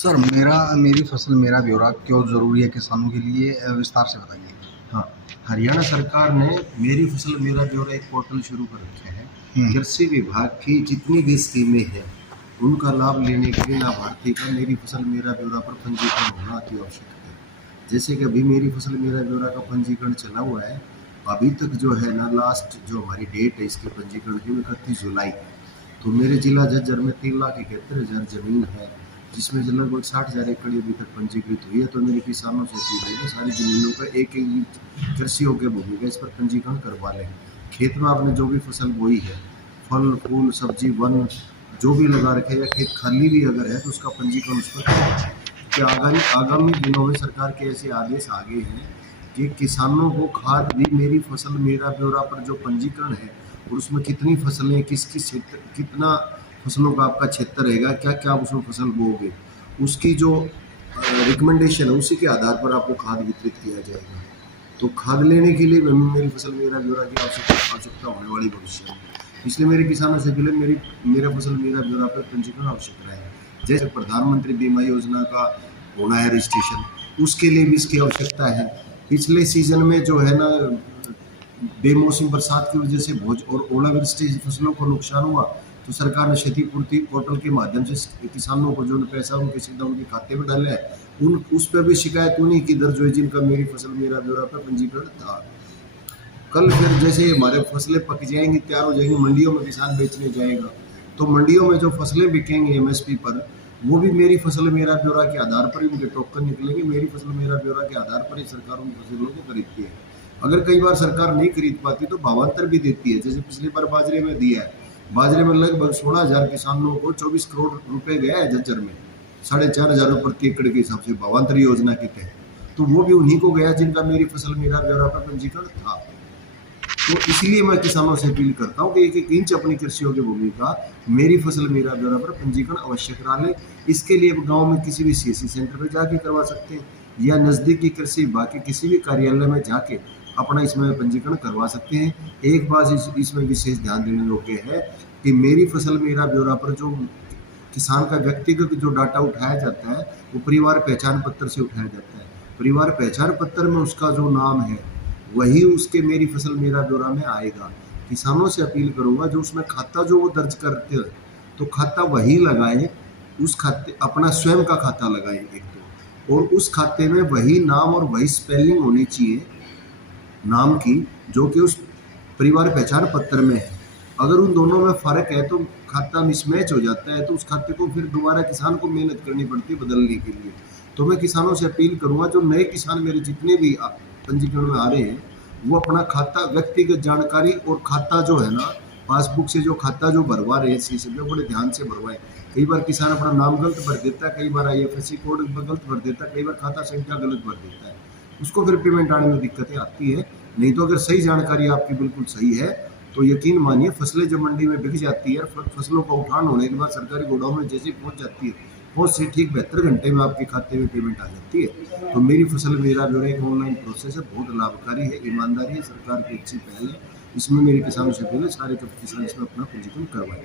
Sir मेरी फसल मेरा ब्यौरा क्यों ज़रूरी है किसानों के लिए, विस्तार से बताइए। हाँ, हरियाणा सरकार ने मेरी फसल मेरा ब्यौरा एक पोर्टल शुरू कर रखा है। कृषि विभाग की जितनी भी स्कीमें हैं उनका लाभ लेने के लिए लाभार्थी का मेरी फसल मेरा ब्यौरा पर पंजीकरण होना अति आवश्यक है। जैसे कि अभी मेरी फसल मेरा ब्यौरा का पंजीकरण चला हुआ है, अभी तक जो है ना, लास्ट जो हमारी डेट है इसके पंजीकरण की 31 जुलाई। तो मेरे जिला झज्जर में 3,71,000 जमीन है, जिसमें जो लगभग 60,000 एकड़ अभी तक पंजीकृत हुई है। तो मेरे किसानों से अपील है कि सारी जमीनों का एक एक कृषि योग्य भूमि का इस पर पंजीकरण करवा लें। खेत में आपने जो भी फसल बोई है, फल फूल सब्जी वन जो भी लगा रखे या खेत खाली भी अगर है तो उसका पंजीकरण उस पर करवाएं। कि आगामी दिनों में सरकार के ऐसे आदेश आ गए हैं कि किसानों को खाद भी मेरी फसल मेरा ब्यौरा पर जो पंजीकरण है और उसमें कितनी फसलें किस किस क्षेत्र कितना फसलों का आपका क्षेत्र रहेगा, क्या क्या आप उसमें फसल बोओगे, उसकी जो रिकमेंडेशन है उसी के आधार पर आपको खाद वितरित किया जाएगा। तो खाद लेने के लिए मेरी फसल मेरा ब्यौरा की आवश्यकता होने वाली भविष्य में, इसलिए मेरे किसानों से पहले मेरा फसल मेरा ब्यौरा पर पंजीकरण आवश्यक रहा है। जैसे प्रधानमंत्री बीमा योजना का होना है रजिस्ट्रेशन, उसके लिए भी इसकी आवश्यकता है। पिछले सीजन में जो है ना, बेमौसम बरसात की वजह से भोज और ओलावृष्टि से फसलों को नुकसान हुआ, तो सरकार ने क्षतिपूर्ति पोर्टल के माध्यम से किसानों को जो पैसा उनके सीधा उनके खाते में डाला है, उन उस पर भी शिकायत उन्हीं की दर्ज हुई जिनका मेरी फसल मेरा ब्यौरा पर पंजीकरण था। कल फिर जैसे हमारे फसलें पक जाएंगी, तैयार हो जाएंगी, मंडियों में किसान बेचने जाएगा, तो मंडियों में जो फसलें बिकेंगी एमएसपी पर, वो भी मेरी फसल मेरा ब्यौरा के आधार पर ही उनके टोकन निकलेंगे। मेरी फसल मेरा ब्यौरा के आधार पर ही सरकार उन फसलों को खरीदती है। अगर कई बार सरकार नहीं खरीद पाती तो भावांतर भी देती है। जैसे पिछली बार बाजरे में दिया है, बाजरे में लगभग 16,000 किसानों को 24 करोड़ रुपए गया है झज्जर में, 4,500 प्रति एकड़ के हिसाब से भावांतर योजना के तहत। तो वो भी उन्हीं को गया जिनका मेरी फसल मेरा ब्यौरा पर पंजीकरण था। तो इसलिए मैं किसानों से अपील करता हूँ कि एक एक इंच अपनी कृषि योग्य भूमि का मेरी फसल मेरा ब्यौरा पर पंजीकरण अवश्य करा लें। इसके लिए गांव में किसी भी सीएससी सेंटर पर जाके करवा सकते हैं या नज़दीकी कृषि विभाग के किसी भी कार्यालय में जाके अपना इसमें पंजीकरण करवा सकते हैं। एक बात इसमें विशेष ध्यान देने योग्य है कि मेरी फसल मेरा ब्यौरा पर जो किसान का व्यक्तिगत जो डाटा उठाया जाता है वो परिवार पहचान पत्र से उठाया जाता है। परिवार पहचान पत्र में उसका जो नाम है वही उसके मेरी फसल मेरा ब्यौरा में आएगा। किसानों से अपील करूंगा जो उसमें खाता जो वो दर्ज करते हैं तो खाता वही लगाएं, उस खाते अपना स्वयं का खाता लगाएं एक तो, और उस खाते में वही नाम और वही स्पेलिंग होनी चाहिए नाम की जो कि उस परिवार पहचान पत्र में है। अगर उन दोनों में फ़र्क है तो खाता मिसमैच हो जाता है, तो उस खाते को फिर दोबारा किसान को मेहनत करनी पड़ती है बदलने के लिए। तो मैं किसानों से अपील करूंगा जो नए किसान मेरे जितने भी पंजीकरण में आ रहे हैं वो अपना खाता व्यक्तिगत जानकारी और खाता जो है ना, पासबुक से जो खाता जो भरवा रहे हैं सी में बड़े ध्यान से भरवाएं। कई बार किसान अपना नाम गलत भर देता है, कई बार IFSC कोड गलत भर देता है, कई बार खाता संख्या गलत भर देता है, उसको फिर पेमेंट आने में दिक्कतें आती है। नहीं तो अगर सही जानकारी आपकी बिल्कुल सही है तो यकीन मानिए फसलें जब मंडी में बिक जाती है, फसलों का उठान होने के बाद सरकारी गोदाम में जैसे पहुंच जाती है, पहुंच से ठीक 72 घंटे में आपके खाते में पेमेंट आ जाती है। तो मेरी फसल मेरा ब्यौरा एक ऑनलाइन प्रोसेस है, बहुत लाभकारी है, ईमानदारी है, सरकार की अच्छी पहल है। इसमें मेरे किसानों से पहले सारे किसान इसमें अपना पंजीकरण करवाएं।